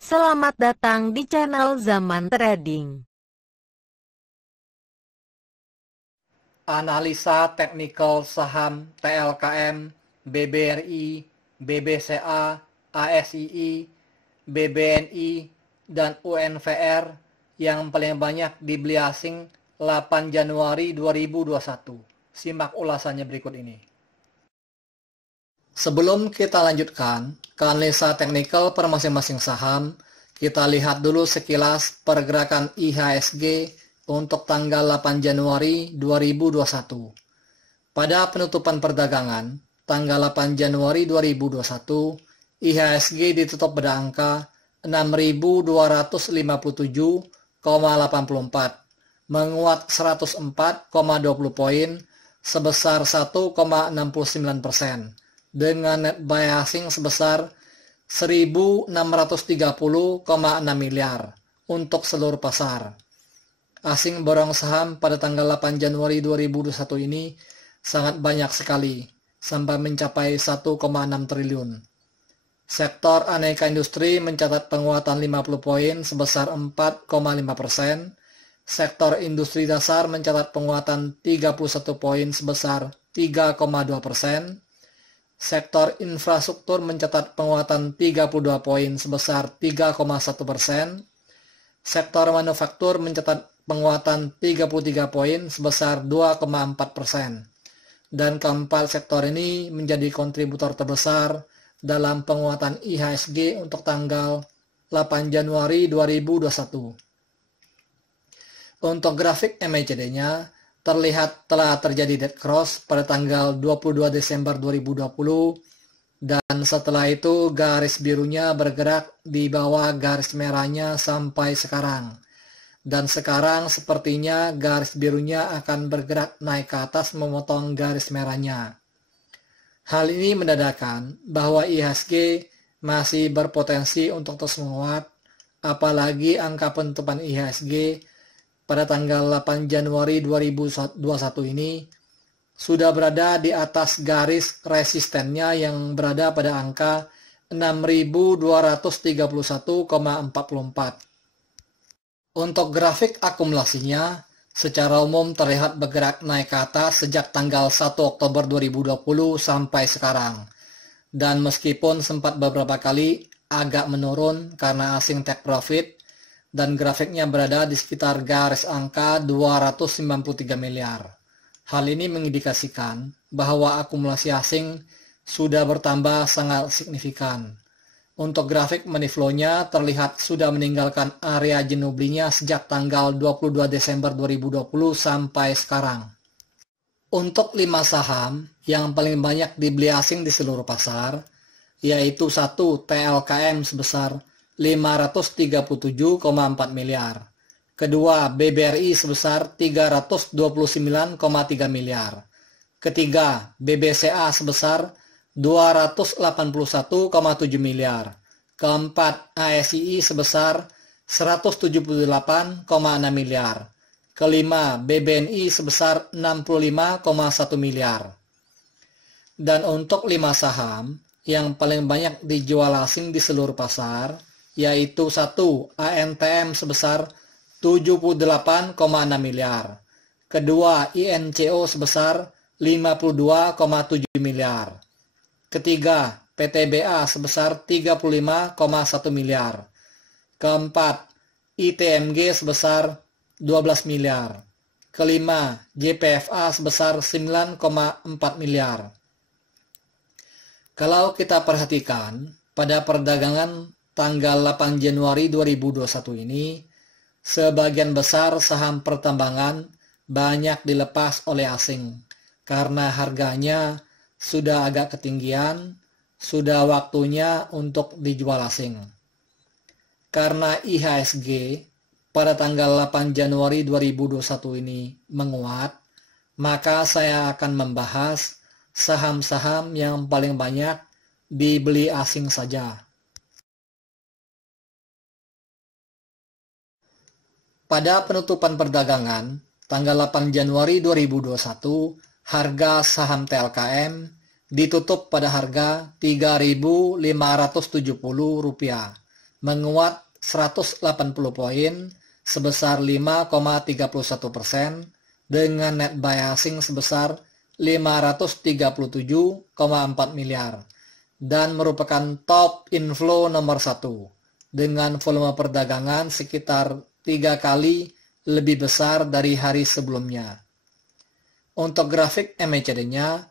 Selamat datang di channel Zaman Trading. Analisa teknikal saham TLKM, BBRI, BBCA, ASII, BBNI, dan UNVR yang paling banyak dibeli asing 8 Januari 2021. Simak ulasannya berikut ini. Sebelum kita lanjutkan ke analisa teknikal per masing-masing saham, kita lihat dulu sekilas pergerakan IHSG untuk tanggal 8 Januari 2021. Pada penutupan perdagangan, tanggal 8 Januari 2021, IHSG ditutup pada angka 6.257,84, menguat 104,20 poin sebesar 1,69%, dengan net buy asing sebesar 1.630,6 miliar untuk seluruh pasar. Asing borong saham pada tanggal 8 Januari 2021 ini sangat banyak sekali, sampai mencapai 1,6 triliun. Sektor aneka industri mencatat penguatan 50 poin sebesar 4,5%. Sektor industri dasar mencatat penguatan 31 poin sebesar 3,2%. Sektor infrastruktur mencatat penguatan 32 poin sebesar 3,1%. Sektor manufaktur mencatat penguatan 33 poin sebesar 2,4%. Dan keempat sektor ini menjadi kontributor terbesar dalam penguatan IHSG untuk tanggal 8 Januari 2021. Untuk grafik MACD-nya, terlihat telah terjadi dead cross pada tanggal 22 Desember 2020, dan setelah itu garis birunya bergerak di bawah garis merahnya sampai sekarang. Dan sekarang sepertinya garis birunya akan bergerak naik ke atas memotong garis merahnya. Hal ini menandakan bahwa IHSG masih berpotensi untuk terus menguat, apalagi angka penutupan IHSG pada tanggal 8 Januari 2021 ini sudah berada di atas garis resistennya yang berada pada angka 6.231,44. Untuk grafik akumulasinya, secara umum terlihat bergerak naik ke atas sejak tanggal 1 Oktober 2020 sampai sekarang. Dan meskipun sempat beberapa kali agak menurun karena asing take profit, dan grafiknya berada di sekitar garis angka 293 miliar. Hal ini mengindikasikan bahwa akumulasi asing sudah bertambah sangat signifikan. Untuk grafik money flow-nya terlihat sudah meninggalkan area jenuh belinya sejak tanggal 22 Desember 2020 sampai sekarang. Untuk 5 saham yang paling banyak dibeli asing di seluruh pasar, yaitu 1 TLKM sebesar 537,4 miliar. Kedua, BBRI sebesar 329,3 miliar. Ketiga, BBCA sebesar 281,7 miliar. Keempat, ASII sebesar 178,6 miliar. Kelima, BBNI sebesar 65,1 miliar. Dan untuk 5 saham yang paling banyak dijual asing di seluruh pasar, yaitu 1 ANTM sebesar 78,6 miliar. Kedua, INCO sebesar 52,7 miliar. Ketiga, PTBA sebesar 35,1 miliar. Keempat, ITMG sebesar 12 miliar. Kelima, JPFA sebesar 9,4 miliar. Kalau kita perhatikan, pada perdagangan tanggal 8 Januari 2021 ini, sebagian besar saham pertambangan banyak dilepas oleh asing karena harganya sudah agak ketinggian, sudah waktunya untuk dijual asing. Karena IHSG pada tanggal 8 Januari 2021 ini menguat, maka saya akan membahas saham-saham yang paling banyak dibeli asing saja. Pada penutupan perdagangan tanggal 8 Januari 2021, harga saham TLKM ditutup pada harga Rp3.570 menguat 180 poin sebesar 5,31% dengan net buy asing sebesar 537,4 miliar dan merupakan top inflow nomor 1 dengan volume perdagangan sekitar 3 kali lebih besar dari hari sebelumnya. Untuk grafik MACD-nya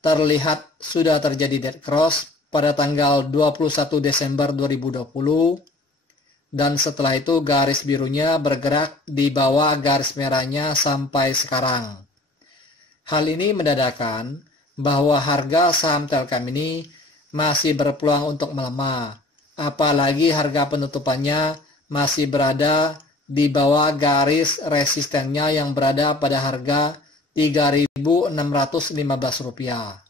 terlihat sudah terjadi dead cross pada tanggal 21 Desember 2020 dan setelah itu garis birunya bergerak di bawah garis merahnya sampai sekarang. Hal ini menandakan bahwa harga saham Telkom ini masih berpeluang untuk melemah, apalagi harga penutupannya masih berada di bawah garis resistennya yang berada pada harga Rp3.615.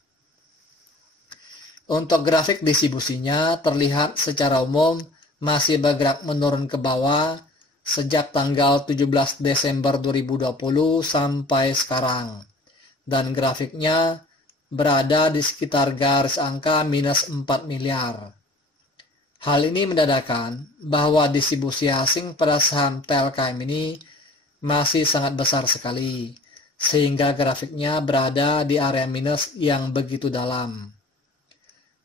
Untuk grafik distribusinya terlihat secara umum masih bergerak menurun ke bawah sejak tanggal 17 Desember 2020 sampai sekarang. Dan grafiknya berada di sekitar garis angka minus 4 miliar. Hal ini menandakan bahwa distribusi asing pada saham Telkom ini masih sangat besar sekali, sehingga grafiknya berada di area minus yang begitu dalam.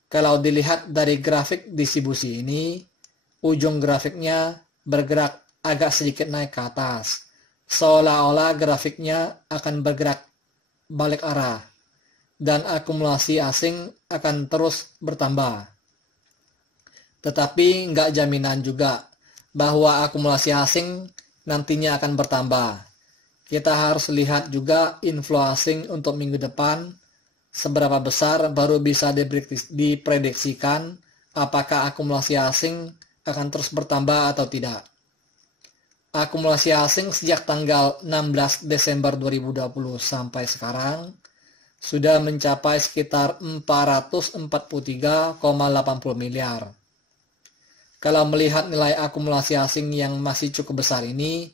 Kalau dilihat dari grafik distribusi ini, ujung grafiknya bergerak agak sedikit naik ke atas, seolah-olah grafiknya akan bergerak balik arah, dan akumulasi asing akan terus bertambah. Tetapi nggak jaminan juga bahwa akumulasi asing nantinya akan bertambah. Kita harus lihat juga inflow asing untuk minggu depan seberapa besar baru bisa diprediksikan apakah akumulasi asing akan terus bertambah atau tidak. Akumulasi asing sejak tanggal 16 Desember 2020 sampai sekarang sudah mencapai sekitar 443,80 miliar. Kalau melihat nilai akumulasi asing yang masih cukup besar ini,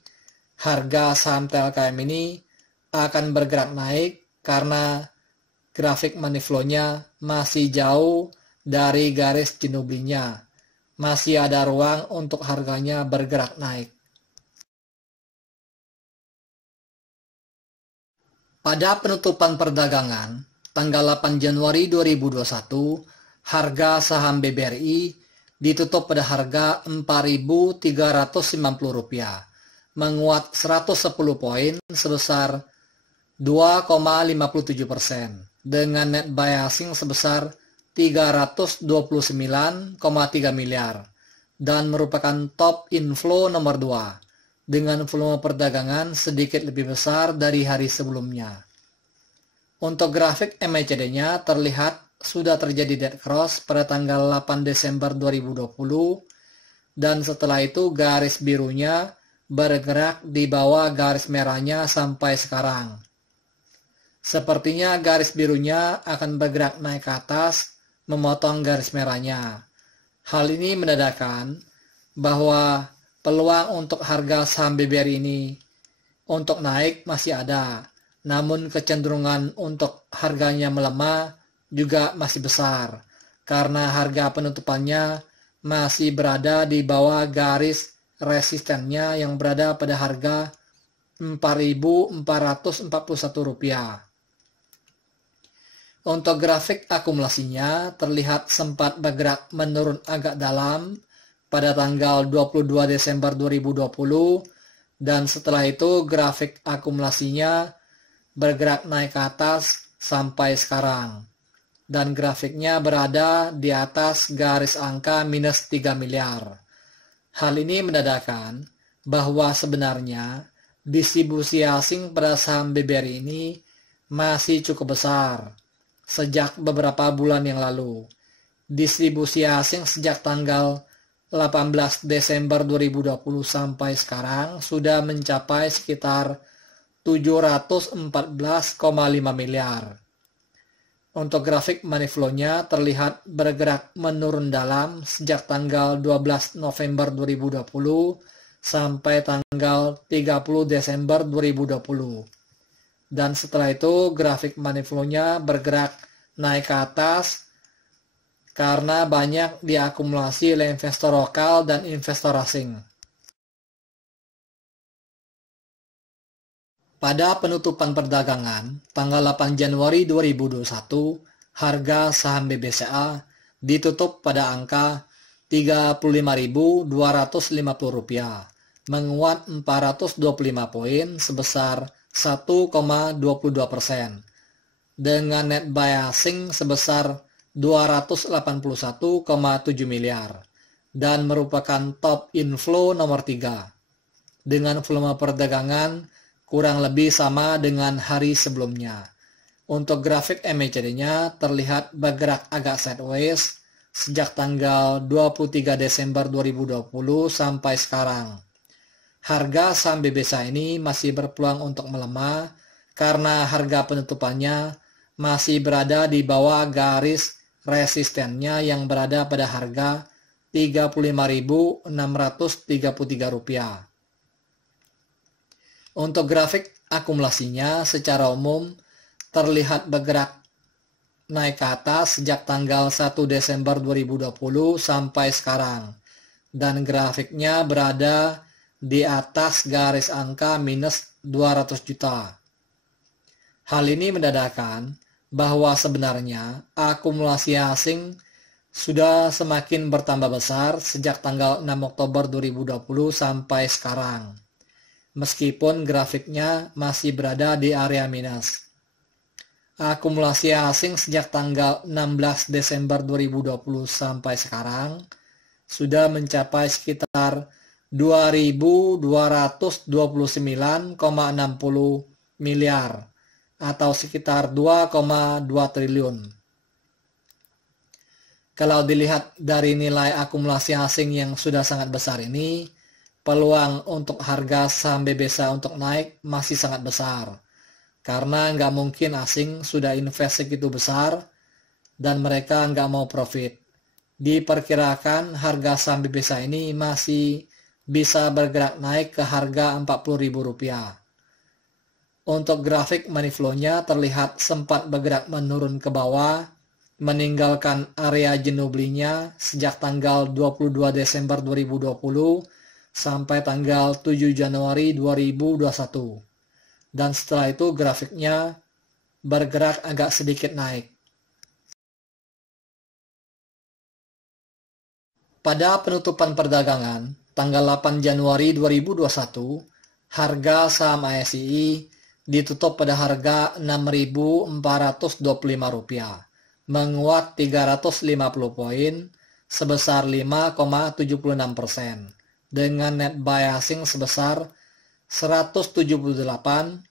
harga saham Telkom ini akan bergerak naik karena grafik money flow-nya masih jauh dari garis jenuh belinya. Masih ada ruang untuk harganya bergerak naik. Pada penutupan perdagangan tanggal 8 Januari 2021, harga saham BBRI ditutup pada harga Rp4.390, menguat 110 poin sebesar 2,57% dengan net buy asing sebesar 329,3 miliar dan merupakan top inflow nomor 2 dengan volume perdagangan sedikit lebih besar dari hari sebelumnya. Untuk grafik MACD-nya terlihat sudah terjadi dead cross pada tanggal 8 Desember 2020 dan setelah itu garis birunya bergerak di bawah garis merahnya sampai sekarang. Sepertinya garis birunya akan bergerak naik ke atas memotong garis merahnya. Hal ini menandakan bahwa peluang untuk harga saham BBRI ini untuk naik masih ada, namun kecenderungan untuk harganya melemah juga masih besar karena harga penutupannya masih berada di bawah garis resistennya yang berada pada harga Rp4.441. Untuk grafik akumulasinya terlihat sempat bergerak menurun agak dalam pada tanggal 22 Desember 2020 dan setelah itu grafik akumulasinya bergerak naik ke atas sampai sekarang. Dan grafiknya berada di atas garis angka minus 3 miliar. Hal ini menandakan bahwa sebenarnya distribusi asing pada saham BBRI ini masih cukup besar sejak beberapa bulan yang lalu. Distribusi asing sejak tanggal 18 Desember 2020 sampai sekarang sudah mencapai sekitar 714,5 miliar. Untuk grafik money flow-nya terlihat bergerak menurun dalam sejak tanggal 12 November 2020 sampai tanggal 30 Desember 2020. Dan setelah itu grafik money flow-nya bergerak naik ke atas karena banyak diakumulasi oleh investor lokal dan investor asing. Pada penutupan perdagangan tanggal 8 Januari 2021, harga saham BBCA ditutup pada angka Rp35.250, menguat 425 poin sebesar 1,22%, dengan net buy asing sebesar 281,7 miliar, dan merupakan top inflow nomor 3, dengan volume perdagangan kurang lebih sama dengan hari sebelumnya. Untuk grafik MACD-nya terlihat bergerak agak sideways sejak tanggal 23 Desember 2020 sampai sekarang. Harga saham BBCA ini masih berpeluang untuk melemah karena harga penutupannya masih berada di bawah garis resistennya yang berada pada harga Rp35.633. Untuk grafik akumulasinya secara umum terlihat bergerak naik ke atas sejak tanggal 1 Desember 2020 sampai sekarang, dan grafiknya berada di atas garis angka minus 200 juta. Hal ini menandakan bahwa sebenarnya akumulasi asing sudah semakin bertambah besar sejak tanggal 6 Oktober 2020 sampai sekarang, meskipun grafiknya masih berada di area minus. Akumulasi asing sejak tanggal 16 Desember 2020 sampai sekarang sudah mencapai sekitar 2.229,60 miliar atau sekitar 2,2 triliun. Kalau dilihat dari nilai akumulasi asing yang sudah sangat besar ini, peluang untuk harga saham BBCA untuk naik masih sangat besar. Karena nggak mungkin asing sudah invest segitu besar dan mereka nggak mau profit. Diperkirakan harga saham BBCA ini masih bisa bergerak naik ke harga Rp40.000. Untuk grafik money flow-nya terlihat sempat bergerak menurun ke bawah, meninggalkan area jenuh belinya sejak tanggal 22 Desember 2020 sampai tanggal 7 Januari 2021. Dan setelah itu grafiknya bergerak agak sedikit naik. Pada penutupan perdagangan tanggal 8 Januari 2021, harga saham ASI ditutup pada harga Rp6.425, menguat 350 poin sebesar 5,76%, dengan net buy asing sebesar 178,6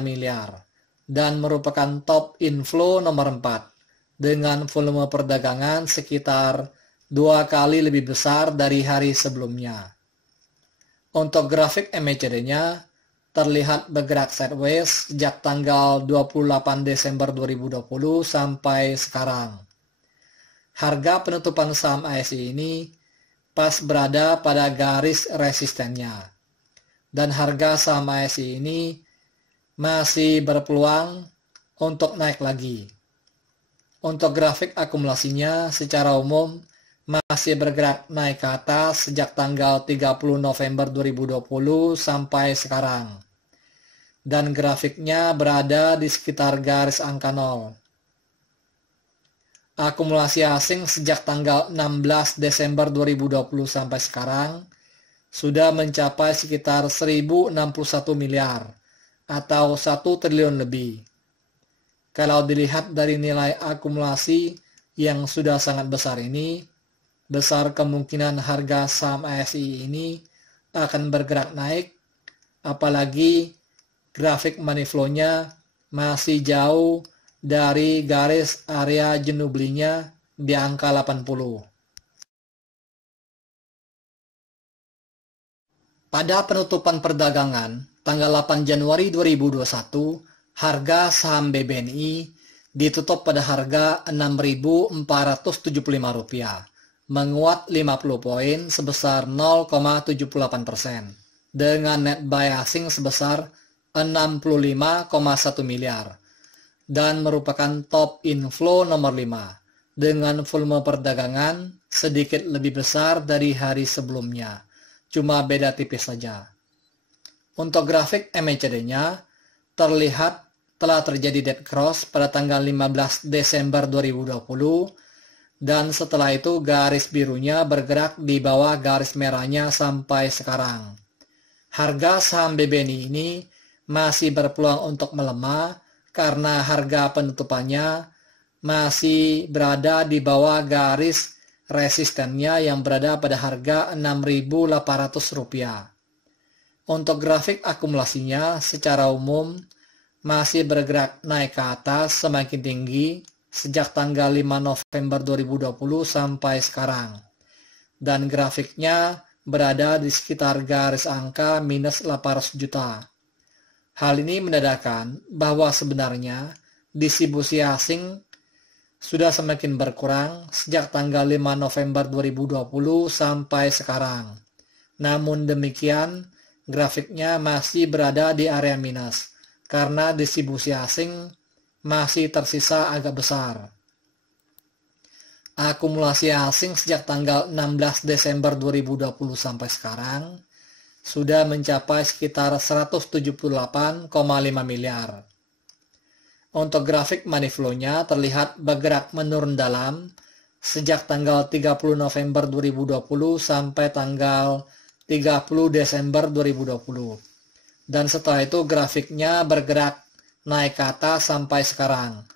miliar dan merupakan top inflow nomor 4 dengan volume perdagangan sekitar 2 kali lebih besar dari hari sebelumnya. Untuk grafik MACD-nya terlihat bergerak sideways sejak tanggal 28 Desember 2020 sampai sekarang. Harga penutupan saham ASI ini pas berada pada garis resistennya. Dan harga saham ASI ini masih berpeluang untuk naik lagi. Untuk grafik akumulasinya secara umum masih bergerak naik ke atas sejak tanggal 30 November 2020 sampai sekarang. Dan grafiknya berada di sekitar garis angka 0. Akumulasi asing sejak tanggal 16 Desember 2020 sampai sekarang sudah mencapai sekitar 1.061 miliar atau 1 triliun lebih. Kalau dilihat dari nilai akumulasi yang sudah sangat besar ini, besar kemungkinan harga saham ASI ini akan bergerak naik, apalagi grafik money flow-nya masih jauh dari garis area jenuh belinya di angka 80. Pada penutupan perdagangan tanggal 8 Januari 2021, harga saham BBNI ditutup pada harga Rp6.475, menguat 50 poin sebesar 0,78%, dengan net buy asing sebesar 65,1 miliar, dan merupakan top inflow nomor 5, dengan volume perdagangan sedikit lebih besar dari hari sebelumnya, cuma beda tipis saja. Untuk grafik MACD-nya, terlihat telah terjadi dead cross pada tanggal 15 Desember 2020, dan setelah itu garis birunya bergerak di bawah garis merahnya sampai sekarang. Harga saham BBNI ini masih berpeluang untuk melemah karena harga penutupannya masih berada di bawah garis resistennya yang berada pada harga Rp6.800. Untuk grafik akumulasinya secara umum masih bergerak naik ke atas semakin tinggi sejak tanggal 5 November 2020 sampai sekarang. Dan grafiknya berada di sekitar garis angka minus 800 juta. Hal ini menandakan bahwa sebenarnya distribusi asing sudah semakin berkurang sejak tanggal 5 November 2020 sampai sekarang. Namun demikian, grafiknya masih berada di area minus karena distribusi asing masih tersisa agak besar. Akumulasi asing sejak tanggal 16 Desember 2020 sampai sekarang sudah mencapai sekitar 178,5 miliar. Untuk grafik money flow-nya terlihat bergerak menurun dalam sejak tanggal 30 November 2020 sampai tanggal 30 Desember 2020. Dan setelah itu grafiknya bergerak naik ke atas sampai sekarang.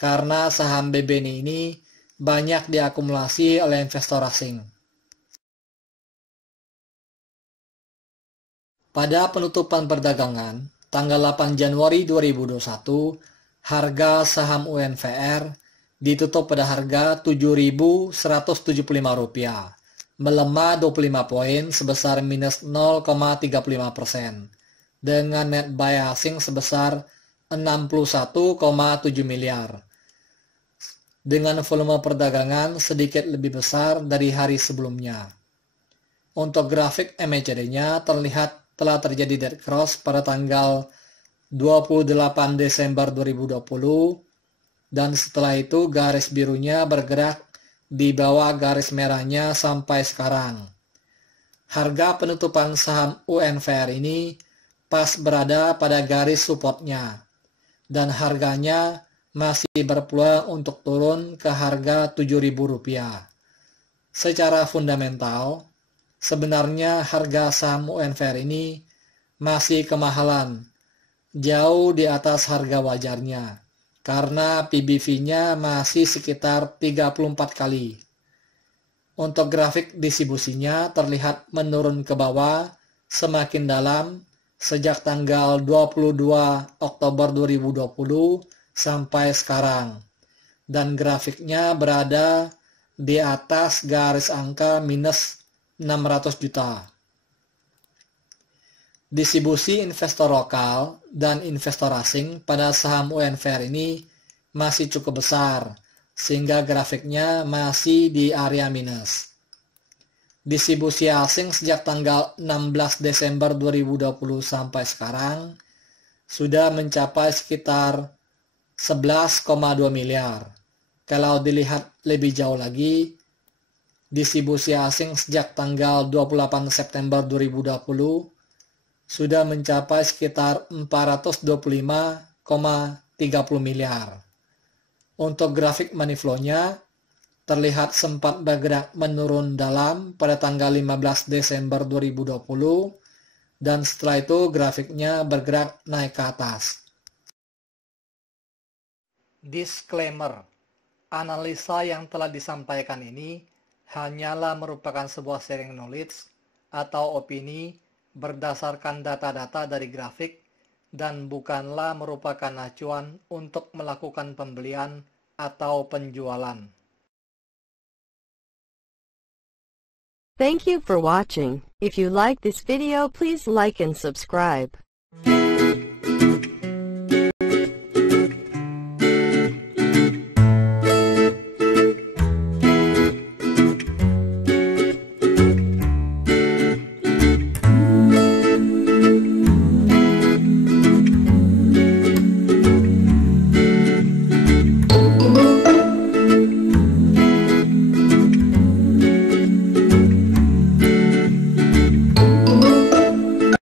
Karena saham BBNI ini banyak diakumulasi oleh investor asing. Pada penutupan perdagangan, tanggal 8 Januari 2021, harga saham UNVR ditutup pada harga Rp7.175, melemah 25 poin sebesar minus 0,35%, dengan net buy asing sebesar 61,7 miliar, dengan volume perdagangan sedikit lebih besar dari hari sebelumnya. Untuk grafik MACD-nya terlihat telah terjadi dead cross pada tanggal 28 Desember 2020, dan setelah itu garis birunya bergerak di bawah garis merahnya sampai sekarang. Harga penutupan saham UNVR ini pas berada pada garis supportnya, dan harganya masih berpeluang untuk turun ke harga Rp7.000. Secara fundamental, sebenarnya harga saham UNVR ini masih kemahalan, jauh di atas harga wajarnya, karena PBV-nya masih sekitar 34 kali. Untuk grafik distribusinya terlihat menurun ke bawah semakin dalam sejak tanggal 22 Oktober 2020 sampai sekarang, dan grafiknya berada di atas garis angka minus 600 juta. Distribusi investor lokal dan investor asing pada saham UNVR ini masih cukup besar, sehingga grafiknya masih di area minus. Distribusi asing sejak tanggal 16 Desember 2020 sampai sekarang sudah mencapai sekitar 11,2 miliar. Kalau dilihat lebih jauh lagi, distribusi asing sejak tanggal 28 September 2020 sudah mencapai sekitar 425,30 miliar. Untuk grafik money flow-nya terlihat sempat bergerak menurun dalam pada tanggal 15 Desember 2020, dan setelah itu grafiknya bergerak naik ke atas. Disclaimer, analisa yang telah disampaikan ini hanyalah merupakan sebuah sharing knowledge atau opini berdasarkan data-data dari grafik dan bukanlah merupakan acuan untuk melakukan pembelian atau penjualan. Thank you for watching. If you like this video, please like and subscribe.